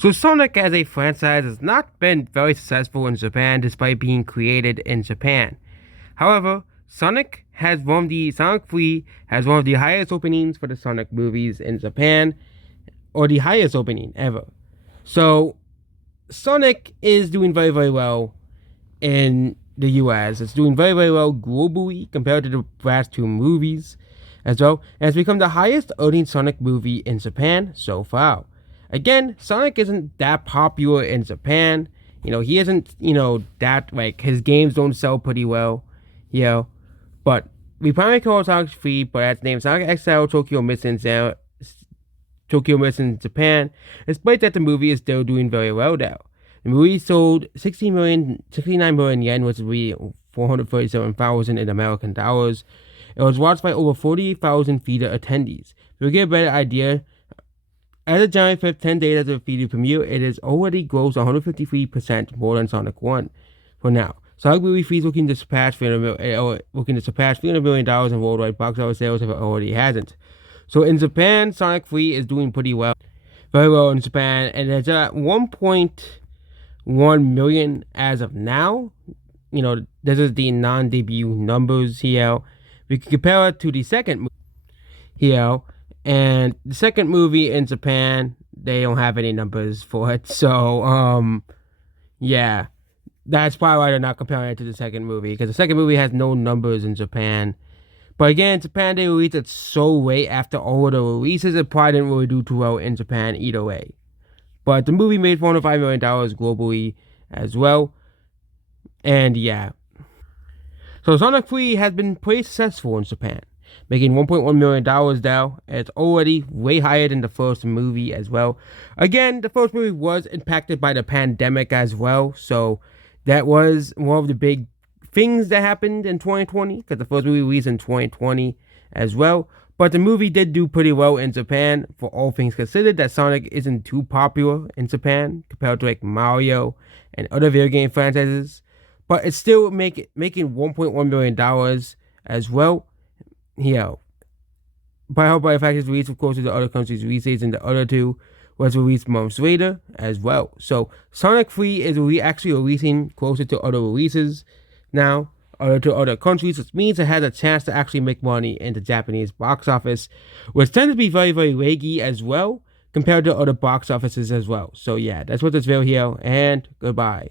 So Sonic as a franchise has not been very successful in Japan despite being created in Japan. However, Sonic 3 has one of the highest openings for the Sonic movies in Japan, or the highest opening ever. So Sonic is doing very, very well in the US. It's doing very, very well globally compared to the last two movies as well. And it's become the highest earning Sonic movie in Japan so far. Again, Sonic isn't that popular in Japan. He isn't, that, like, his games don't sell pretty well, But we primarily call Sonic 3, but that's named Sonic Exile Tokyo Missing Japan, despite that the movie is still doing very well now. The movie sold 69 million yen, which is 437,000 in American dollars. It was watched by over 40,000 theater attendees. To get a better idea, as of January 5th, 10 days after the theater premiere, it has already grossed 153% more than Sonic 1 for now. Sonic Movie 3 is looking to surpass $300 million in worldwide box office sales if it already hasn't. So in Japan, Sonic 3 is doing pretty well. Very well in Japan, and it's at 1.1 million as of now. This is the non-debut numbers here. We can compare it to the second movie here, and the second movie in Japan, they don't have any numbers for it. So, yeah, that's probably why they're not comparing it to the second movie, because the second movie has no numbers in Japan. But again, in Japan, they released it so late after all of the releases, it probably didn't really do too well in Japan either way. But the movie made $405 million globally as well. And yeah. So Sonic 3 has been pretty successful in Japan, making $1.1 million now. And it's already way higher than the first movie as well. Again, the first movie was impacted by the pandemic as well. So that was one of the big things that happened in 2020, because the first movie released in 2020 as well. But the movie did do pretty well in Japan, for all things considered, that Sonic isn't too popular in Japan compared to like Mario and other video game franchises. But it's still making $1.1 million as well. But I hope by the fact it's released, of course, to the other countries' releases, and the other two was released months later as well. So Sonic 3 is actually releasing closer to other releases now, to other countries, which means it has a chance to actually make money in the Japanese box office, which tends to be very, very leggy as well compared to other box offices as well. So yeah, that's what this video here, and goodbye.